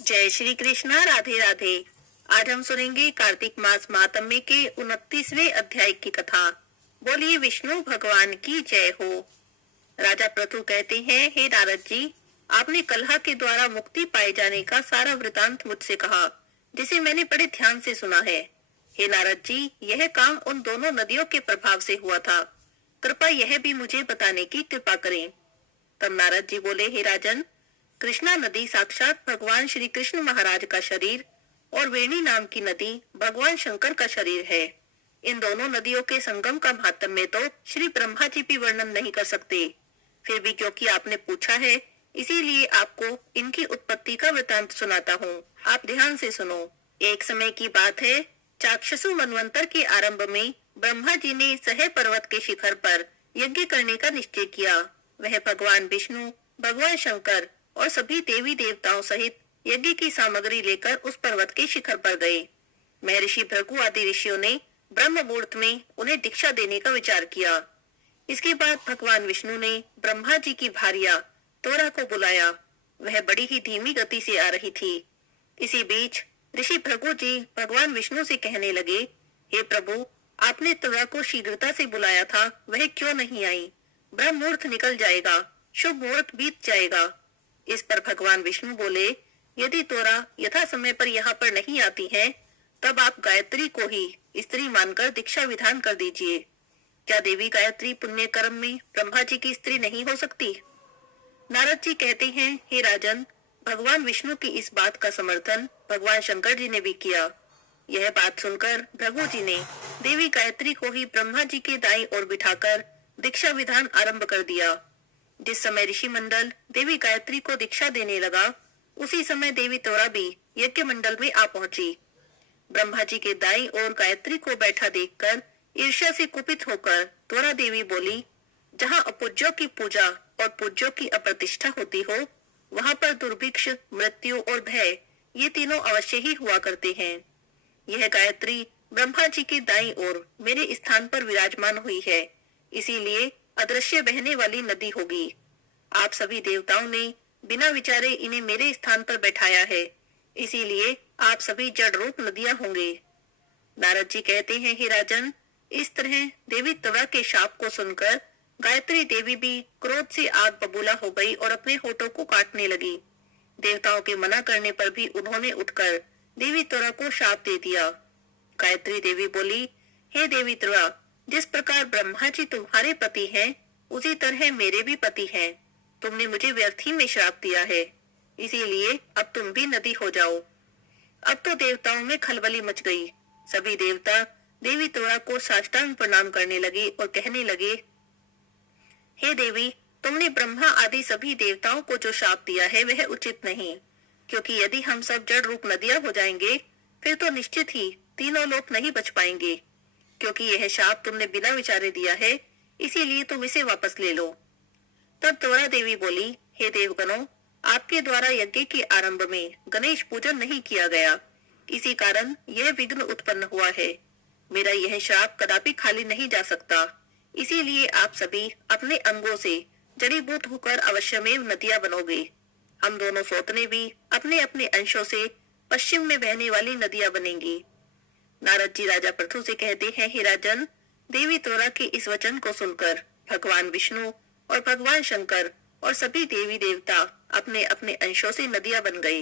जय श्री कृष्णा। राधे राधे। आज हम सुनेंगे कार्तिक मास महात्म्य के 29वें अध्याय की कथा। बोलिए विष्णु भगवान की जय हो। राजा पृथु कहते हैं, हे नारद जी, आपने कलह के द्वारा मुक्ति पाए जाने का सारा वृतांत मुझसे कहा, जिसे मैंने बड़े ध्यान से सुना है। हे नारद जी, यह काम उन दोनों नदियों के प्रभाव से हुआ था। कृपया यह भी मुझे बताने की कृपा करें। तब नारद जी बोले, हे राजन, कृष्णा नदी साक्षात भगवान श्री कृष्ण महाराज का शरीर और वेणी नाम की नदी भगवान शंकर का शरीर है। इन दोनों नदियों के संगम का महात्म्य तो श्री ब्रह्मा जी भी वर्णन नहीं कर सकते। फिर भी क्योंकि आपने पूछा है, इसीलिए आपको इनकी उत्पत्ति का वृतांत सुनाता हूँ। आप ध्यान से सुनो। एक समय की बात है, चाक्षसु मनवंतर के आरंभ में ब्रह्मा जी ने सह पर्वत के शिखर पर यज्ञ करने का निश्चय किया। वह भगवान विष्णु, भगवान शंकर और सभी देवी देवताओं सहित यज्ञ की सामग्री लेकर उस पर्वत के शिखर पर गए। महर्षि भृगु आदि ऋषियों ने ब्रह्म मुहूर्त में उन्हें दीक्षा देने का विचार किया। इसके बाद भगवान विष्णु ने ब्रह्मा जी की भार्या तोरा को बुलाया। वह बड़ी ही धीमी गति से आ रही थी। इसी बीच ऋषि भृगु जी भगवान विष्णु से कहने लगे, हे प्रभु, आपने तोरा को शीघ्रता से बुलाया था, वह क्यों नहीं आई? ब्रह्म मुहूर्त निकल जाएगा, शुभ मुहूर्त बीत जाएगा। इस पर भगवान विष्णु बोले, यदि तोरा यथा समय पर यहाँ पर नहीं आती है, तब आप गायत्री को ही स्त्री मानकर दीक्षा विधान कर दीजिए। क्या देवी गायत्री पुण्य कर्म में ब्रह्मा जी की स्त्री नहीं हो सकती? नारद जी कहते हैं, हे राजन, भगवान विष्णु की इस बात का समर्थन भगवान शंकर जी ने भी किया। यह बात सुनकर भृगु जी ने देवी गायत्री को ही ब्रह्मा जी के दाईं ओर बिठाकर दीक्षा विधान आरंभ कर दिया। जिस समय ऋषि मंडल देवी गायत्री को दीक्षा देने लगा, उसी समय देवी तोरा भी यज्ञ मंडल में आ पहुंची। ब्रह्मा जी के दाईं ओर गायत्री को बैठा देखकर ईर्ष्या से कुपित होकर तोरा देवी बोली, जहाँ अपूज्यों की पूजा और पूज्यों की अप्रतिष्ठा होती हो, वहाँ पर दुर्भिक्ष, मृत्यु और भय, ये तीनों अवश्य ही हुआ करते हैं। यह गायत्री ब्रह्मा जी के दाईं ओर मेरे स्थान पर विराजमान हुई है, इसीलिए अदृश्य बहने वाली नदी होगी। आप सभी देवताओं ने बिना विचारे इन्हें मेरे स्थान पर बैठाया है, इसीलिए आप सभी जड़ रूप नदियां होंगे। नारद जी कहते हैं, हे राजन, इस तरह देवी तवा के शाप को सुनकर गायत्री देवी भी क्रोध से आग बबूला हो गई और अपने होठों को काटने लगी। देवताओं के मना करने पर भी उन्होंने उठकर देवी तवा को शाप दे दिया। गायत्री देवी बोली, हे देवी तवा, जिस प्रकार ब्रह्मा जी तुम्हारे पति हैं, उसी तरह मेरे भी पति हैं। तुमने मुझे व्यर्थ ही में श्राप दिया है, इसीलिए अब तुम भी नदी हो जाओ। अब तो देवताओं में खलबली मच गई। सभी देवता देवी तोरा को साष्टांग प्रणाम करने लगे और कहने लगे, हे देवी, तुमने ब्रह्मा आदि सभी देवताओं को जो शाप दिया है वह उचित नहीं, क्योंकि यदि हम सब जड़ रूप नदियां हो जाएंगे, फिर तो निश्चित ही तीनों लोक नहीं बच पाएंगे। क्योंकि यह शाप तुमने बिना विचारे दिया है, इसीलिए तुम इसे वापस ले लो। तब तोरा देवी बोली, हे देवगणों, आपके द्वारा यज्ञ के आरंभ में गणेश पूजन नहीं किया गया, इसी कारण यह विघ्न उत्पन्न हुआ है। मेरा यह श्राप कदापि खाली नहीं जा सकता, इसीलिए आप सभी अपने अंगों से जड़ीभूत होकर अवश्यमेव नदियां बनोगे। हम दोनों सोतने भी अपने अपने अंशों से पश्चिम में बहने वाली नदियां बनेंगी। नारद जी राजा पृथु से कहते हैं, हे राजन, देवी तोरा के इस वचन को सुनकर भगवान विष्णु और भगवान शंकर और सभी देवी देवता अपने अपने अंशों से नदियां बन गए।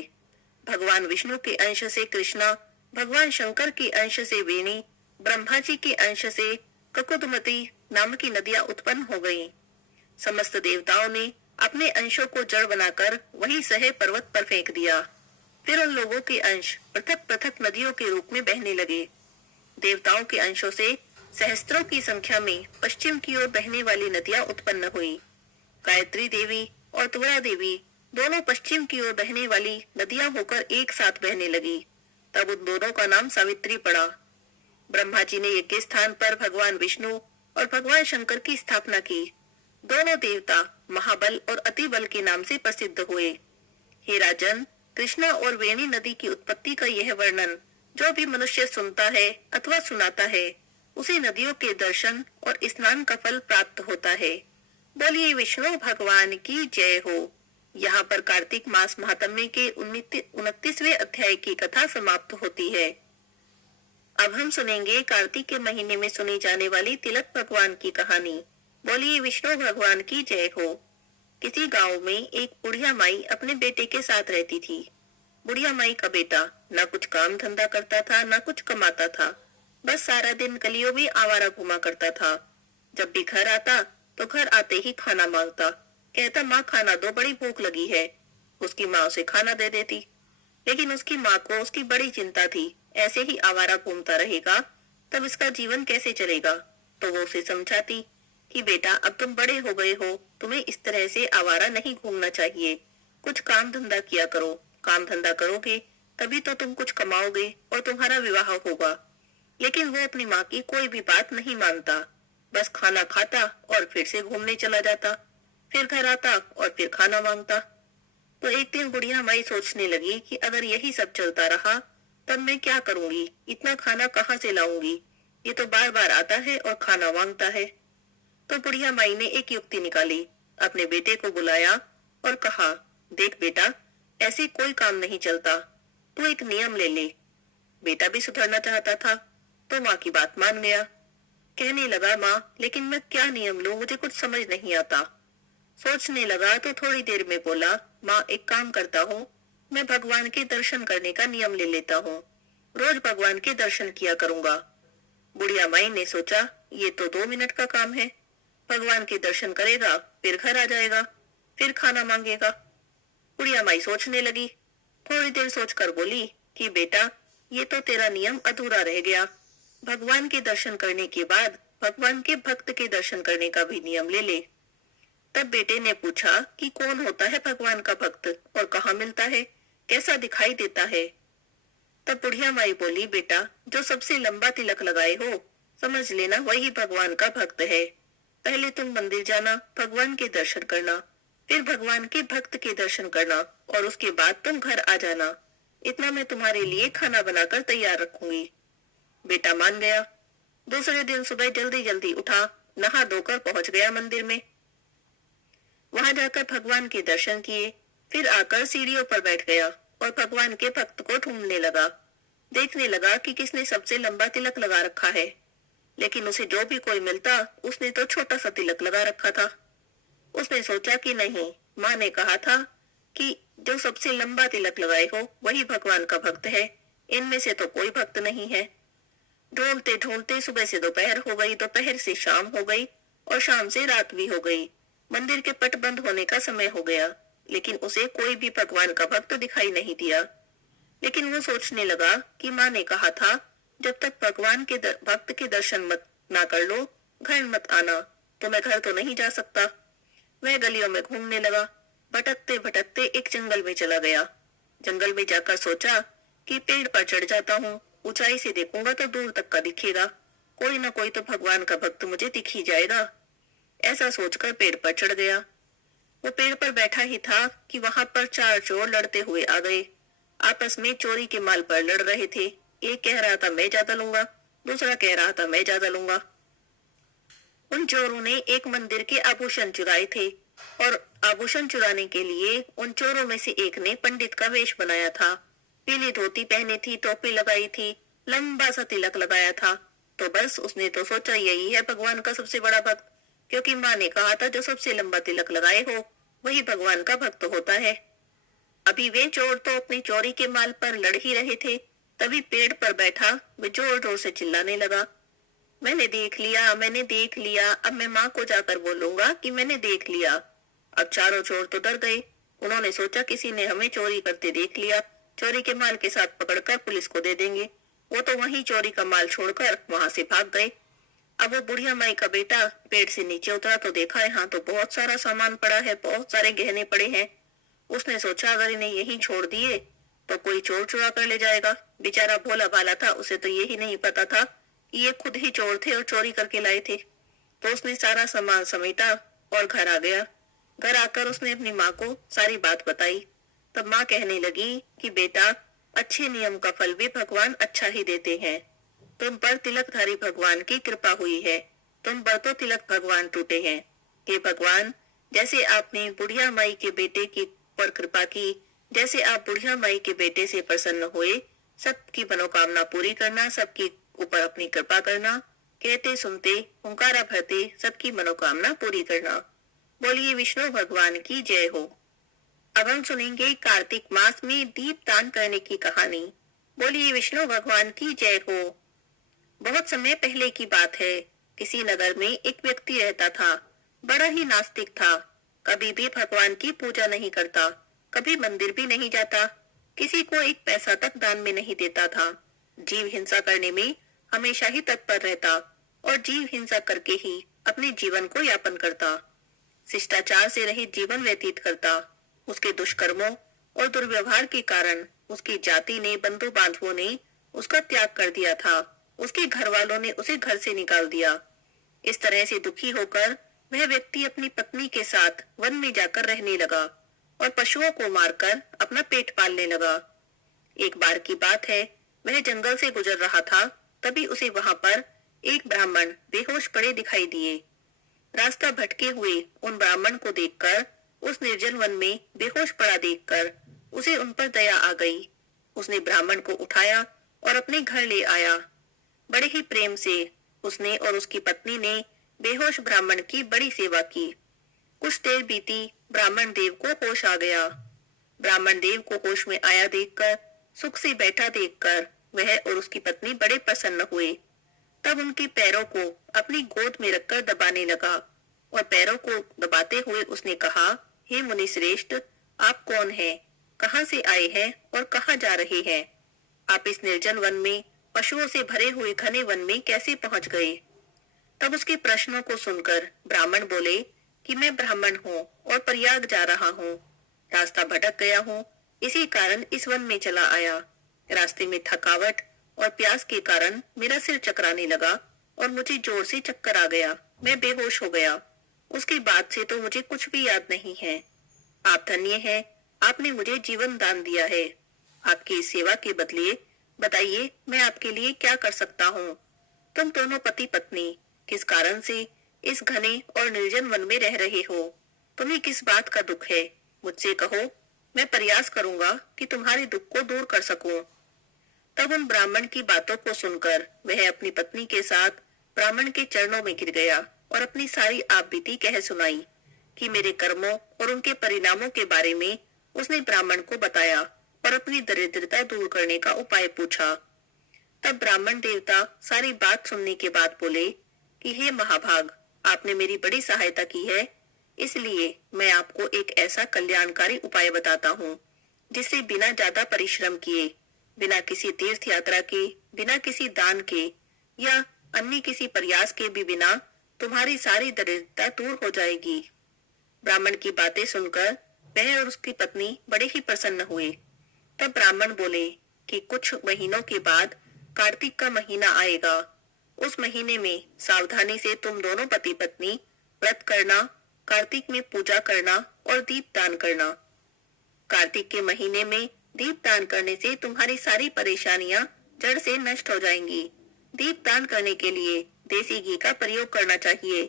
भगवान विष्णु के अंश से कृष्णा, भगवान शंकर के अंश से वेणी, ब्रह्मा जी के अंश से ककुदमती नाम की नदियां उत्पन्न हो गईं। समस्त देवताओं ने अपने अंशों को जड़ बनाकर वही सहे पर्वत पर फेंक दिया। फिर उन लोगों के अंश पृथक पृथक नदियों के रूप में बहने लगे। देवताओं के अंशों से सहस्त्रों की संख्या में पश्चिम की ओर बहने वाली नदियां उत्पन्न हुई। गायत्री देवी और तुरा देवी दोनों पश्चिम की ओर बहने वाली नदियां होकर एक साथ बहने लगी। तब उन दोनों का नाम सावित्री पड़ा। ब्रह्मा जी ने यज्ञ स्थान पर भगवान विष्णु और भगवान शंकर की स्थापना की। दोनों देवता महाबल और अतिबल के नाम से प्रसिद्ध हुए। हे राजन, कृष्णा और वेणी नदी की उत्पत्ति का यह वर्णन जो भी मनुष्य सुनता है अथवा सुनाता है, उसे नदियों के दर्शन और स्नान का फल प्राप्त होता है। बोलिए विष्णु भगवान की जय हो। यहाँ पर कार्तिक मास महात्म्य के 29वें अध्याय की कथा समाप्त होती है। अब हम सुनेंगे कार्तिक के महीने में सुनी जाने वाली तिलक भगवान की कहानी। बोलिए विष्णु भगवान की जय हो। किसी गांव में एक बुढ़िया माई अपने बेटे के साथ रहती थी। बुढ़िया माई का बेटा न कुछ काम धंधा करता था, न कुछ कमाता था, बस सारा दिन गलियों में आवारा घुमा करता था। जब भी घर आता तो घर आते ही खाना मांगता, कहता माँ खाना दो, बड़ी भूख लगी है। उसकी माँ उसे खाना दे देती, लेकिन उसकी माँ को उसकी बड़ी चिंता थी, ऐसे ही आवारा घूमता रहेगा तब इसका जीवन कैसे चलेगा। तो वो उसे समझाती कि बेटा अब तुम बड़े हो गए हो, तुम्हें इस तरह से आवारा नहीं घूमना चाहिए, कुछ काम धंधा किया करो, काम धंधा करोगे तभी तो तुम कुछ कमाओगे और तुम्हारा विवाह होगा। लेकिन वो अपनी माँ की कोई भी बात नहीं मानता, बस खाना खाता और फिर से घूमने चला जाता, फिर घर आता और फिर खाना मांगता। तो एक दिन बुढ़िया माई सोचने लगी कि अगर यही सब चलता रहा तब मैं क्या करूंगी, इतना खाना कहाँ से लाऊंगी, ये तो बार बार आता है और खाना मांगता है। तो बुढ़िया माई ने एक युक्ति निकाली, अपने बेटे को बुलाया और कहा, देख बेटा, ऐसे कोई काम नहीं चलता, तू एक नियम ले ले। बेटा भी सुधरना चाहता था तो माँ की बात मान गया। कहने लगा, माँ लेकिन मैं क्या नियम लूं, मुझे कुछ समझ नहीं आता। सोचने लगा तो थोड़ी देर में बोला, माँ एक काम करता हूँ, मैं भगवान के दर्शन करने का नियम ले लेता हूँ, रोज भगवान के दर्शन किया करूंगा। बुढ़िया माई ने सोचा ये तो 2 मिनट का काम है, भगवान के दर्शन करेगा फिर घर आ जाएगा, फिर खाना मांगेगा। बुढ़िया माई सोचने लगी, थोड़ी देर सोचकर बोली कि बेटा ये तो तेरा नियम अधूरा रह गया, भगवान के दर्शन करने के बाद भगवान के भक्त के दर्शन करने का भी नियम ले ले। तब बेटे ने पूछा कि कौन होता है भगवान का भक्त और कहाँ मिलता है, कैसा दिखाई देता है। तब बुढ़िया माई बोली, बेटा जो सबसे लंबा तिलक लगाए हो समझ लेना वही भगवान का भक्त है। पहले तुम मंदिर जाना, भगवान के दर्शन करना, फिर भगवान के भक्त के दर्शन करना और उसके बाद तुम घर आ जाना, इतना मैं तुम्हारे लिए खाना बनाकर तैयार रखूंगी। बेटा मान गया। दूसरे दिन सुबह जल्दी जल्दी उठा, नहा धोकर पहुंच गया मंदिर में। वहां जाकर भगवान के दर्शन किए, फिर आकर सीढ़ियों पर बैठ गया और भगवान के भक्त को ढूंढने लगा। देखने लगा कि किसने सबसे लंबा तिलक लगा रखा है, लेकिन उसे जो भी कोई मिलता उसने तो छोटा सा तिलक लगा रखा था। उसने सोचा कि नहीं, माँ ने कहा था कि जो सबसे लंबा तिलक लगाए हो वही भगवान का भक्त है, इनमें से तो कोई भक्त नहीं है। ढूंढते ढूंढते सुबह से दोपहर हो गई, दोपहर से शाम हो गई और शाम से रात भी हो गई। मंदिर के पट बंद होने का समय हो गया, लेकिन उसे कोई भी भगवान का भक्त दिखाई नहीं दिया। लेकिन वो सोचने लगा कि माँ ने कहा था जब तक भगवान के भक्त के दर्शन मत ना कर लो घर मत आना, तो मैं घर तो नहीं जा सकता। वह गलियों में घूमने लगा, भटकते भटकते एक जंगल में चला गया। जंगल में जाकर सोचा कि पेड़ पर चढ़ जाता हूँ, ऊंचाई से देखूंगा तो दूर तक का दिखेगा, कोई ना कोई तो भगवान का भक्त मुझे दिख ही जाएगा। ऐसा सोचकर पेड़ पर चढ़ गया। वो पेड़ पर बैठा ही था कि वहां पर 4 चोर लड़ते हुए आ गए। आपस में चोरी के माल पर लड़ रहे थे। एक कह रहा था मैं ज्यादा लूंगा, दूसरा कह रहा था मैं ज्यादा लूंगा। उन चोरों ने एक मंदिर के आभूषण चुराए थे और आभूषण चुराने के लिए उन चोरों में से एक ने पंडित का वेश बनाया था। पीली धोती पहनी थी, टोपी लगाई थी, लंबा सा तिलक लगाया था। तो बस उसने तो सोचा यही है भगवान का सबसे बड़ा भक्त, क्योंकि माँ ने कहा था जो सबसे लंबा तिलक लगाए हो वही भगवान का भक्त होता है। अभी वे चोर तो अपनी चोरी के माल पर लड़ ही रहे थे, तभी पेड़ पर बैठा वे जोर जोर से चिल्लाने लगा, मैंने देख लिया, मैंने देख लिया, अब मैं माँ को जाकर बोलूंगा कि मैंने देख लिया। अब चारों चोर तो डर गए। उन्होंने सोचा किसी ने हमें चोरी करते देख लिया, चोरी के माल के साथ पकड़कर पुलिस को दे देंगे। वो तो वहीं चोरी का माल छोड़कर वहां से भाग गए। अब वो बुढ़िया माई का बेटा पेड़ से नीचे उतरा तो देखा यहाँ तो बहुत सारा सामान पड़ा है, बहुत सारे गहने पड़े हैं। उसने सोचा अगर इन्हें यहीं छोड़ दिए तो कोई चोर चुरा कर ले जाएगा। बेचारा भोला भाला था, उसे तो यही नहीं पता था कि ये खुद ही चोर थे और चोरी करके लाए थे। तो उसने सारा सामान समेटा और घर आ गया। घर आकर उसने अपनी माँ को सारी बात बताई। तब माँ कहने लगी कि बेटा अच्छे नियम का फल भी भगवान अच्छा ही देते हैं। तुम पर तिलकधारी भगवान की कृपा हुई है, तुम पर तो तिलक भगवान टूटे हैं। हे भगवान, जैसे आपने बुढ़िया माई के बेटे की और कृपा की, जैसे आप बुढ़िया माई के बेटे से प्रसन्न हुए, सबकी मनोकामना पूरी करना, सबके ऊपर अपनी कृपा करना, कहते सुनते हुंकारा भरते सबकी मनोकामना पूरी करना। बोलिए विष्णु भगवान की जय हो। अब हम सुनेंगे कार्तिक मास में दीप दान करने की कहानी। बोलिए विष्णु भगवान की जय हो। बहुत समय पहले की बात है। किसी नगर में एक व्यक्ति रहता था। बड़ा ही नास्तिक था। कभी भी भगवान की पूजा नहीं करता, कभी मंदिर भी नहीं जाता, किसी को एक पैसा तक दान में नहीं देता था। जीव हिंसा करने में हमेशा ही तत्पर रहता और जीव हिंसा करके ही अपने जीवन को यापन करता। शिष्टाचार से रहित जीवन व्यतीत करता। उसके दुष्कर्मों और दुर्व्यवहार के कारण उसकी जाति ने, बंधु बांधवों ने उसका त्याग कर दिया था। उसके घर वालों ने उसे घर से निकाल दिया। इस तरह से दुखी होकर वह व्यक्ति अपनी पत्नी के साथ वन में जाकर रहने लगा और पशुओं को मारकर अपना पेट पालने लगा। एक बार की बात है, वह जंगल से गुजर रहा था, तभी उसे वहां पर एक ब्राह्मण बेहोश पड़े दिखाई दिए। रास्ता भटके हुए उन ब्राह्मण को देखकर, उस निर्जन वन में बेहोश पड़ा देखकर उसे उन पर दया आ गई। उसने ब्राह्मण को उठाया और अपने घर ले आया। बड़े ही प्रेम से उसने और उसकी पत्नी ने बेहोश ब्राह्मण की बड़ी सेवा की। कुछ देर बीती, ब्राह्मण देव को होश आ गया। ब्राह्मण देव को होश में आया देखकर, सुख से बैठा देखकर वह और उसकी पत्नी बड़े प्रसन्न हुए। तब उनके पैरों को अपनी गोद में रखकर दबाने लगा और पैरों को दबाते हुए उसने कहा, हे मुनि श्रेष्ठ, आप कौन हैं? कहाँ से आए हैं और कहाँ जा रहे हैं? आप इस निर्जन वन में पशुओं से भरे हुए घने वन में कैसे पहुंच गए? तब उसके प्रश्नों को सुनकर ब्राह्मण बोले कि मैं ब्राह्मण हूँ और प्रयाग जा रहा हूँ। रास्ता भटक गया हूँ, इसी कारण इस वन में चला आया। रास्ते में थकावट और प्यास के कारण मेरा सिर चकराने लगा और मुझे जोर से चक्कर आ गया। मैं बेहोश हो गया। उसके बाद से तो मुझे कुछ भी याद नहीं है। आप धन्य हैं, आपने मुझे जीवन दान दिया है। आपकी इस सेवा के बदले बताइए मैं आपके लिए क्या कर सकता हूँ? तुम दोनों पति पत्नी किस कारण से इस घने और निर्जन वन में रह रहे हो? तुम्हें किस बात का दुख है? मुझसे कहो, मैं प्रयास करूंगा कि तुम्हारे दुख को दूर कर सकूं। तब उन ब्राह्मण की बातों को सुनकर वह अपनी पत्नी के साथ ब्राह्मण के चरणों में गिर गया और अपनी सारी आपबीती कह सुनाई कि मेरे कर्मों और उनके परिणामों के बारे में उसने ब्राह्मण को बताया और अपनी दरिद्रता दूर करने का उपाय पूछा। तब ब्राह्मण देवता सारी बात सुनने के बाद बोले कि हे महाभाग, आपने मेरी बड़ी सहायता की है, इसलिए मैं आपको एक ऐसा कल्याणकारी उपाय बताता हूँ जिससे बिना ज्यादा परिश्रम किए, बिना किसी तीर्थ यात्रा के, बिना किसी दान के या अन्य किसी प्रयास के भी बिना तुम्हारी सारी दरिद्रता दूर हो जाएगी। ब्राह्मण की बातें सुनकर वह और उसकी पत्नी बड़े ही प्रसन्न हुए। तब ब्राह्मण बोले कि कुछ महीनों के बाद कार्तिक का महीना आएगा। उस महीने में सावधानी से तुम दोनों पति पत्नी व्रत करना, कार्तिक में पूजा करना और दीप दान करना। कार्तिक के महीने में दीप दान करने से तुम्हारी सारी परेशानियां जड़ से नष्ट हो जाएंगी। दीप दान करने के लिए देसी घी का प्रयोग करना चाहिए।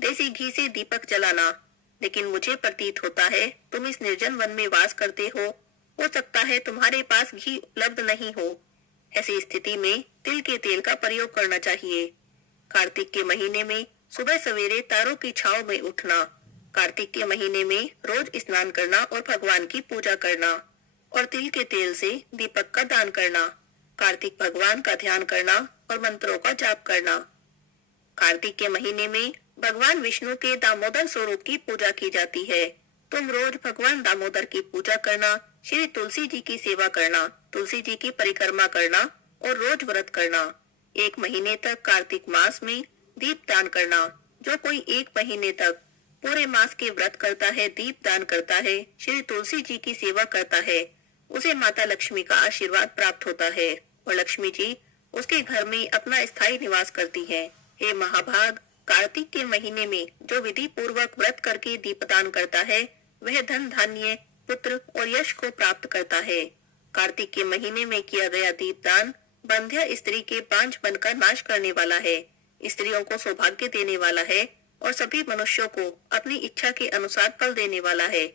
देसी घी से दीपक जलाना। लेकिन मुझे प्रतीत होता है तुम इस निर्जन वन में वास करते हो सकता है तुम्हारे पास घी उपलब्ध नहीं हो। ऐसी स्थिति में तिल के तेल का प्रयोग करना चाहिए। कार्तिक के महीने में सुबह सवेरे तारों की छांव में उठना, कार्तिक के महीने में रोज स्नान करना और भगवान की पूजा करना और तिल के तेल से दीपक का दान करना, कार्तिक भगवान का ध्यान करना और मंत्रों का जाप करना। कार्तिक के महीने में भगवान विष्णु के दामोदर स्वरूप की पूजा की जाती है। तुम रोज भगवान दामोदर की पूजा करना, श्री तुलसी जी की सेवा करना, तुलसी जी की परिक्रमा करना और रोज व्रत करना। एक महीने तक कार्तिक मास में दीप दान करना। जो कोई एक महीने तक पूरे मास के व्रत करता है, दीप दान करता है, श्री तुलसी जी की सेवा करता है, उसे माता लक्ष्मी का आशीर्वाद प्राप्त होता है और लक्ष्मी जी उसके घर में अपना स्थायी निवास करती है। हे महाभाग, कार्तिक के महीने में जो विधि पूर्वक व्रत करके दीपदान करता है वह धन धान्य, पुत्र और यश को प्राप्त करता है। कार्तिक के महीने में किया गया दीपदान बंध्या स्त्री के बांझपन का नाश करने वाला है, स्त्रियों को सौभाग्य देने वाला है और सभी मनुष्यों को अपनी इच्छा के अनुसार फल देने वाला है।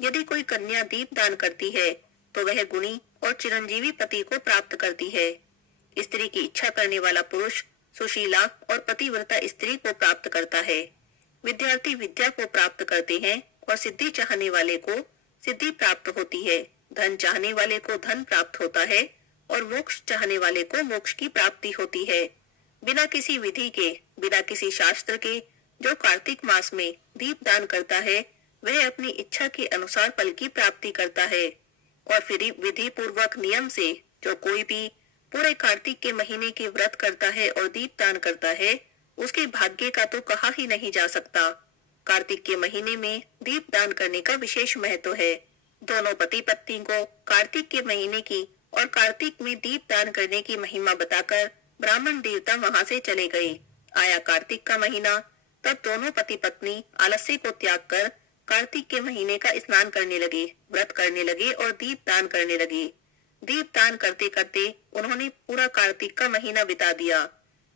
यदि कोई कन्या दीप दान करती है तो वह गुणी और चिरंजीवी पति को प्राप्त करती है। स्त्री की इच्छा करने वाला पुरुष सुशीला और पतिव्रता स्त्री को प्राप्त करता है। विद्यार्थी विद्या को प्राप्त करते हैं और सिद्धि चाहने वाले को सिद्धि प्राप्त होती है। धन चाहने वाले को धन प्राप्त होता है और मोक्ष चाहने वाले को मोक्ष की प्राप्ति होती है। बिना किसी विधि के, बिना किसी शास्त्र के जो कार्तिक मास में दीप दान करता है वह अपनी इच्छा के अनुसार फल की प्राप्ति करता है। और फिर विधि पूर्वक नियम से जो कोई भी पूरे कार्तिक के महीने के व्रत करता है और दीप दान करता है उसके भाग्य का तो कहा ही नहीं जा सकता। कार्तिक के महीने में दीप दान करने का विशेष महत्व है। दोनों पति पत्नी को कार्तिक के महीने की और कार्तिक में दीप दान करने की महिमा बताकर ब्राह्मण देवता वहां से चले गए। आया कार्तिक का महीना, तब दोनों पति पत्नी आलस्य को त्याग कर कार्तिक के महीने का स्नान करने लगे, व्रत करने लगे और दीप दान करने लगे। दीप दान करते करते उन्होंने पूरा कार्तिक का महीना बिता दिया।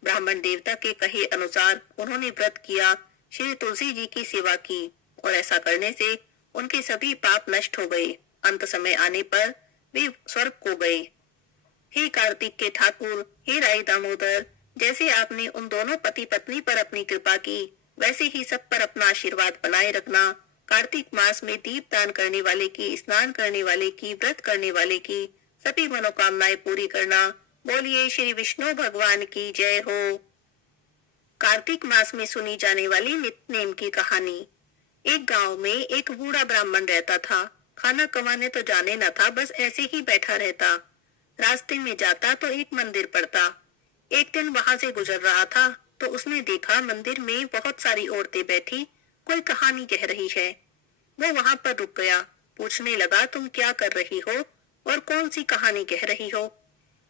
ब्राह्मण देवता के कहे अनुसार उन्होंने व्रत किया, श्री तुलसी जी की सेवा की और ऐसा करने से उनके सभी पाप नष्ट हो गए। अंत समय आने पर वे स्वर्ग को गए। हे कार्तिक के ठाकुर, हे राय दामोदर, जैसे आपने उन दोनों पति पत्नी पर अपनी कृपा की वैसे ही सब पर अपना आशीर्वाद बनाए रखना। कार्तिक मास में दीप दान करने वाले की, स्नान करने वाले की, व्रत करने वाले की सभी मनोकामनाएं पूरी करना। बोलिए श्री विष्णु भगवान की जय हो। कार्तिक मास में सुनी जाने वाली नित्य नेम की कहानी। एक गांव में एक बूढ़ा ब्राह्मण रहता था। खाना कमाने तो जाने न था, बस ऐसे ही बैठा रहता। रास्ते में जाता तो एक मंदिर पड़ता। एक दिन वहां से गुजर रहा था तो उसने देखा मंदिर में बहुत सारी औरतें बैठी कोई कहानी कह रही है। वो वहां पर रुक गया, पूछने लगा तुम क्या कर रही हो और कौन सी कहानी कह रही हो।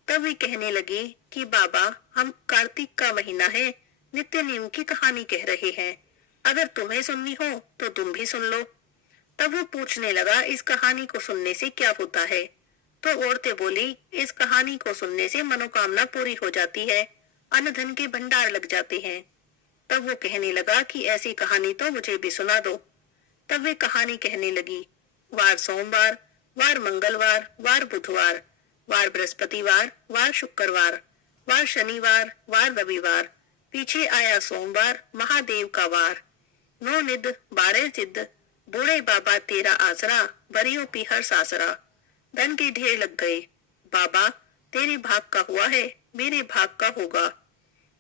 तब वे कहने लगे कि बाबा, हम कार्तिक का महीना है, नित्य नेम की कहानी कह रहे हैं, अगर तुम्हें सुननी हो तो तुम भी सुन लो। तब वो पूछने लगा इस कहानी को सुनने से क्या होता है। तो औरतें बोली इस कहानी को सुनने से मनोकामना पूरी हो जाती है, अन्न धन के भंडार लग जाते हैं। तब वो कहने लगा कि ऐसी कहानी तो मुझे भी सुना दो। तब वे कहानी कहने लगी। वार सोमवार, वार मंगलवार, वार बुधवार, वार बृहस्पतिवार, वार शुक्रवार, वार शनिवार, वार रविवार, पीछे आया सोमवार, महादेव का वार, 9 निध 12 सिद्ध, बूढ़े बाबा तेरा आसरा, बरियो पीहर सासरा। धन के ढेर लग गए। बाबा, तेरे भाग का हुआ है, मेरे भाग का होगा।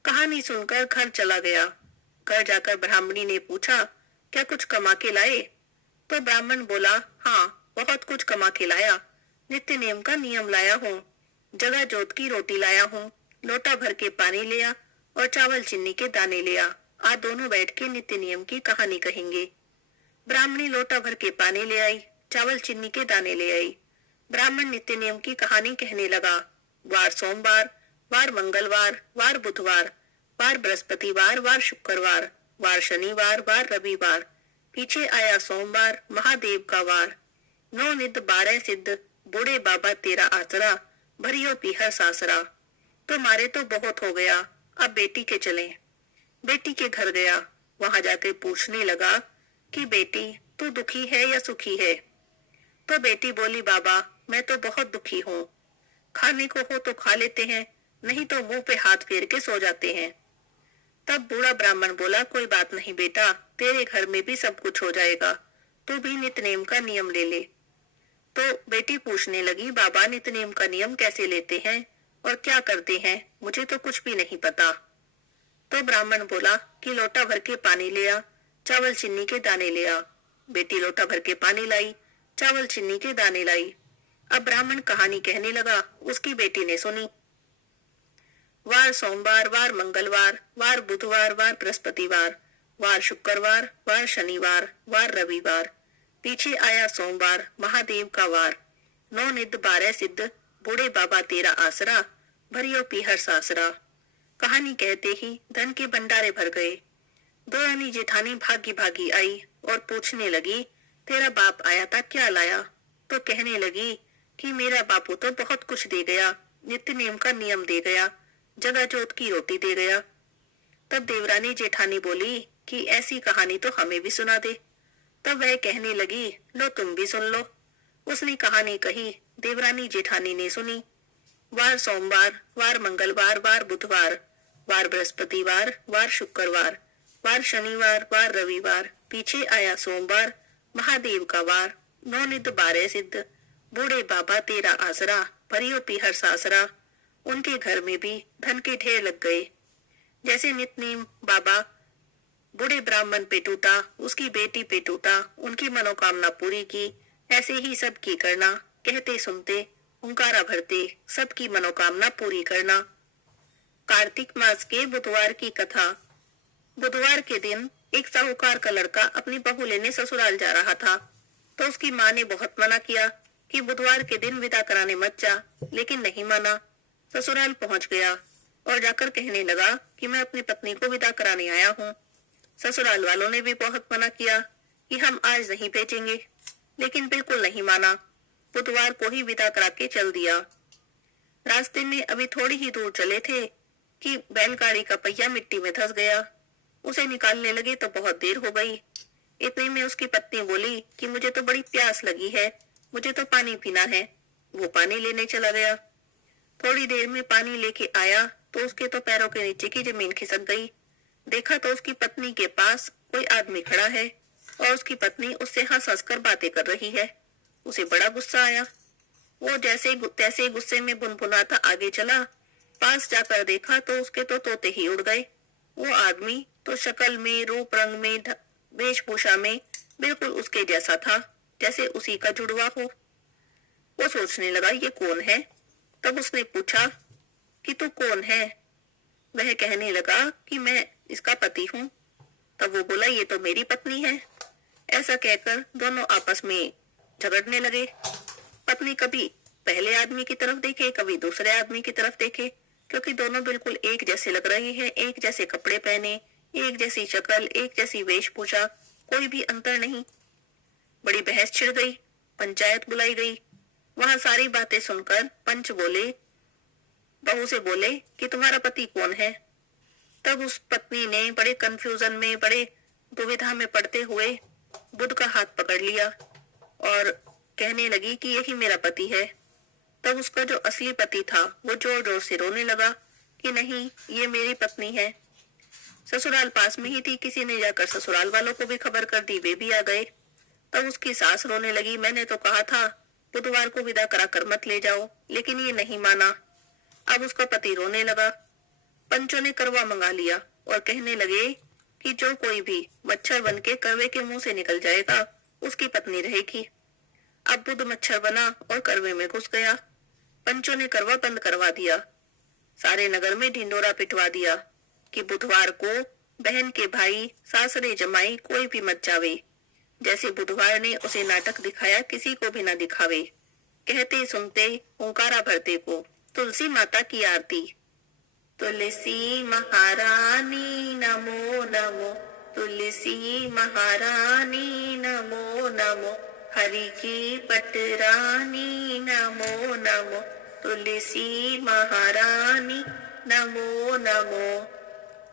कहानी सुनकर घर चला गया। घर जाकर ब्राह्मणी ने पूछा क्या कुछ कमा के लाए? तो ब्राह्मण बोला हाँ, बहुत कुछ कमा के लाया। नित्य नेम का नियम लाया हूँ, जगह जोत की रोटी लाया हूँ, लोटा भर के पानी लिया और चावल चीनी के दाने लिया। आज दोनों बैठ के नित्य नियम की कहानी कहेंगे। ब्राह्मणी लोटा भर के पानी ले आई, चावल चीनी के दाने ले आई। ब्राह्मण नित्य नियम की कहानी कहने लगा। वार सोमवार, वार मंगलवार, वार बुधवार, वार बृहस्पतिवार, वार शुक्रवार, वार शनिवार, वार रविवार, पीछे आया सोमवार, महादेव का वार, 9 निध 12 सिद्ध, बूढ़े बाबा तेरा आसरा, भरियो पीहर सासरा। तुम्हारे तो बहुत हो गया, अब बेटी के चलें। बेटी के घर गया। वहां जाकर पूछने लगा कि बेटी तू दुखी है या सुखी है? तो बेटी बोली बाबा, मैं तो बहुत दुखी हूँ। खाने को हो तो खा लेते हैं, नहीं तो मुंह पे हाथ फेर के सो जाते हैं। तब बूढ़ा ब्राह्मण बोला कोई बात नहीं बेटा, तेरे घर में भी सब कुछ हो जाएगा, तू भी नित्यनेम का नियम ले ले। तो बेटी पूछने लगी बाबा, नित्यनेम का नियम कैसे लेते हैं और क्या करते हैं, मुझे तो कुछ भी नहीं पता। तो ब्राह्मण बोला कि लोटा भर के पानी लिया, चावल चीनी के दाने लिया। बेटी लोटा भर के पानी लाई, चावल चीनी के दाने लाई। अब ब्राह्मण कहानी कहने लगा। उसकी बेटी ने सुनी। वार सोमवार, वार मंगलवार, वार बुधवार, वार बृहस्पतिवार, वार शुक्रवार, वार शनिवार, वार रविवार, पीछे आया सोमवार, महादेव का वार, 9 निध 12 सिद्ध, बूढ़े बाबा तेरा आसरा, भरियो पीहर सासरा। कहानी कहते ही धन के भंडारे भर गए। दो रानी जेठानी भागी भागी आई और पूछने लगी तेरा बाप आया था, क्या लाया? तो कहने लगी कि मेरा बापू तो बहुत कुछ दे गया, नित्य नेम का नियम दे गया, जगह जोत की रोटी दे गया। तब देवरानी जेठानी बोली कि ऐसी कहानी तो हमें भी सुना दे। तब वह कहने लगी, लो तुम भी सुन लो। उसने कहानी कही, देवरानी जेठानी ने सुनी। वार सोमवार, वार मंगलवार, वार बुधवार, वार बृहस्पतिवार, वार शुक्रवार, वार शनिवार, वार रविवार, पीछे आया सोमवार, महादेव का वार, 9 निध 12 सिद्ध, बूढ़े बाबा तेरा आसरा, परियो पीहर सासरा। उनके घर में भी धन के ढेर लग गए। जैसे नित्यनेम बाबा बूढ़े ब्राह्मण पे टूटा, उसकी बेटी पे टूटा, उनकी मनोकामना पूरी की, ऐसे ही सबकी करना, कहते सुनते, हुंकारा भरते, सबकी मनोकामना पूरी करना। कार्तिक मास के बुधवार की कथा। बुधवार के दिन एक साहूकार का लड़का अपनी बहू लेने ससुराल जा रहा था, तो उसकी माँ ने बहुत मना किया कि बुधवार के दिन विदा कराने मत जा, लेकिन नहीं माना। ससुराल पहुंच गया और जाकर कहने लगा कि मैं अपनी पत्नी को विदा कराने आया हूँ। ससुराल वालों ने भी बहुत मना किया कि हम आज नहीं भेजेंगे, लेकिन बिल्कुल नहीं माना। बुधवार को ही विदा करा के चल दिया। रास्ते में अभी थोड़ी ही दूर चले थे कि बैलगाड़ी का पहिया मिट्टी में धंस गया। उसे निकालने लगे तो बहुत देर हो गई। इतने में उसकी पत्नी बोली कि मुझे तो बड़ी प्यास लगी है, मुझे तो पानी पीना है। वो पानी लेने चला गया। थोड़ी देर में पानी लेके आया तो उसके तो पैरों के नीचे की जमीन खिसक गई। देखा तो उसकी पत्नी के पास कोई आदमी खड़ा है और उसकी पत्नी उससे हंस हंस कर बातें कर रही है। उसे बड़ा गुस्सा आया। वो जैसे तैसे गुस्से में बुनबुनाता आगे चला। पास जाकर देखा तो उसके तो तोते ही उड़ गए। वो आदमी तो शक्ल में, रूप रंग में, वेशभूषा में बिल्कुल उसके जैसा था, जैसे उसी का जुड़वा हो। वो सोचने लगा, ये कौन है? तब उसने पूछा कि तू कौन है? वह कहने लगा कि मैं इसका पति हूँ। तब वो बोला, ये तो मेरी पत्नी है। ऐसा कहकर दोनों आपस में झगड़ने लगे। पत्नी कभी पहले आदमी की तरफ देखे, कभी दूसरे आदमी की तरफ देखे, क्योंकि दोनों बिल्कुल एक जैसे लग रहे हैं, एक जैसे कपड़े पहने, एक जैसी शक्ल, एक जैसी वेशभूषा, कोई भी अंतर नहीं। बड़ी बहस छिड़ गई। पंचायत बुलाई गई। वहां सारी बातें सुनकर पंच बोले, बहू से बोले कि तुम्हारा पति कौन है? तब उस पत्नी ने बड़े कंफ्यूजन में, बड़े दुविधा में पड़ते हुए बुध का हाथ पकड़ लिया और कहने लगी कि यही मेरा पति है। तब उसका जो असली पति था वो जोर जोर से रोने लगा कि नहीं, ये मेरी पत्नी है। ससुराल पास में ही थी, किसी ने जाकर ससुराल वालों को भी खबर कर दी, वे भी आ गए। तब उसकी सास रोने लगी, मैंने तो कहा था बुधवार को विदा कराकर मत ले जाओ, लेकिन ये नहीं माना। अब उसका पति रोने लगा। पंचों ने करवा मंगा लिया और कहने लगे कि जो कोई भी मच्छर बन के करवे के मुंह से निकल जाएगा, उसकी पत्नी रहेगी। अब बुध मच्छर बना और करवे में घुस गया। पंचों ने करवा बंद करवा दिया। सारे नगर में ढिंडोरा पिटवा दिया कि बुधवार को बहन के भाई, सासरे जमाई कोई भी मत जावे। जैसे बुधवार ने उसे नाटक दिखाया, किसी को भी न दिखावे। कहते सुनते, हुंकारा भरते को तुलसी माता की आरती। तुलसी महारानी नमो नमो, तुलसी महारानी नमो नमो, हरि की पटरानी नमो नमो, तुलसी महारानी नमो नमो।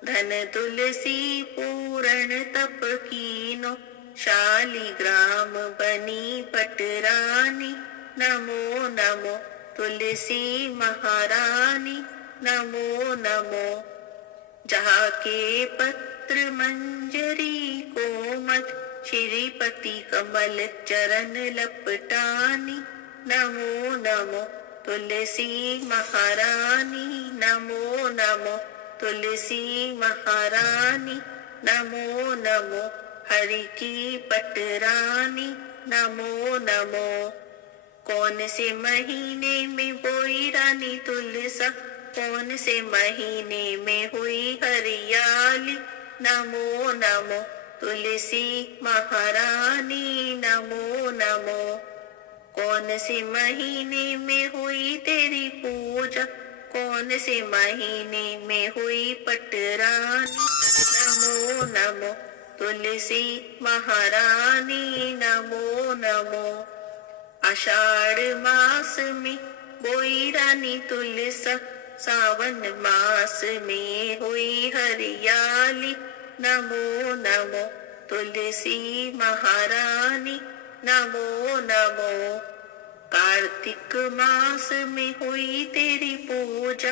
धन तुलसी पूर्ण तप कीनो, शालिग्राम बनी पटरानी नमो नमो, तुलसी महारानी नमो नमो। जहाँ के पत्र मंजरी कोमल, श्रीपति कमल चरण लपटानी नमो नमो, तुलसी महारानी नमो नमो, तुलसी महारानी नमो नमो, हरि की पटरानी नमो नमो। कौन से महीने में बोई रानी तुलसा, कौन से महीने में हुई हरियाली नमो नमो, तुलसी महारानी नमो नमो। कौन से महीने में हुई तेरी पूजा, कौन से महीने में हुई पटरानी नमो नमो, तुलसी महारानी नमो नमो। आषाढ़ मास में बोई रानी तुलसा, सावन मास में हुई हरियाली नमो नमो, तुलसी महारानी नमो नमो। कार्तिक मास में हुई तेरी पूजा,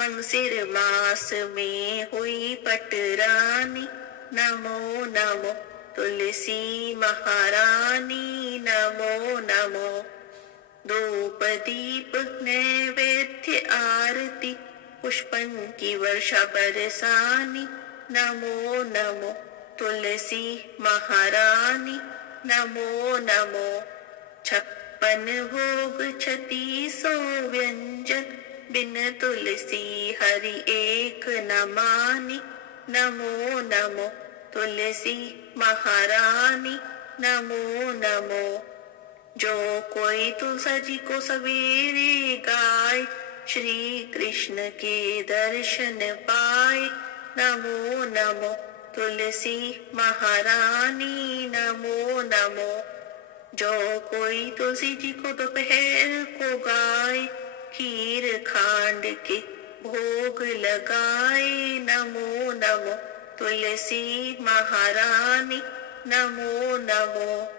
मंसिर मास में हुई पटरानी नमो नमो। तुलसी महारानी नमो नमो। धूप दीप नैवेद्य आरती, पुष्पन की वर्षा बरसानी नमो नमो। तुलसी महारानी नमो नमो। 56 भोग 3600 व्यंजन, बिन तुलसी हरि एक न मानी नमो नमो। तुलसी महारानी नमो नमो। जो कोई तुलसा जी को सवेरे गाए, श्री कृष्ण के दर्शन पाए नमो नमो। तुलसी महारानी नमो नमो। जो कोई तुलसी जी को दोपहर को गाए, खीर खांड के भोग लगाए नमो नमो। तुलसी महारानी नमो नमो।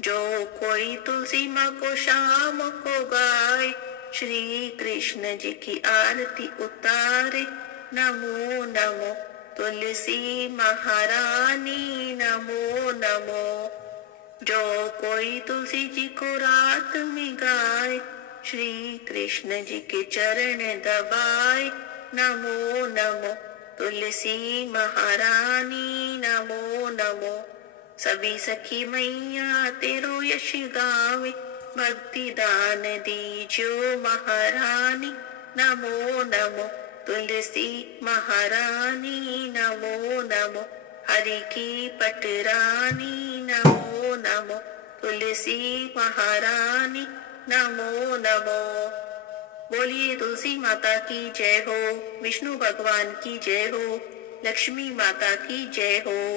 जो कोई तुलसी माँ को शाम को गाए, श्री कृष्ण जी की आरती उतारे नमो नमो। तुलसी महारानी नमो नमो। जो कोई तुलसी जी को रात में गाए, श्री कृष्ण जी के चरण दबाए नमो नमो। तुलसी महारानी नमो नमो। सभी सखी मैया तेरो यश गावे, भक्ति दान दीजो महारानी नमो नमो। तुलसी महारानी नमो नमो। हरि की पटरानी नमो नमो। तुलसी महारानी नमो नमो। बोलिए तुलसी माता की जय हो, विष्णु भगवान की जय हो, लक्ष्मी माता की जय हो।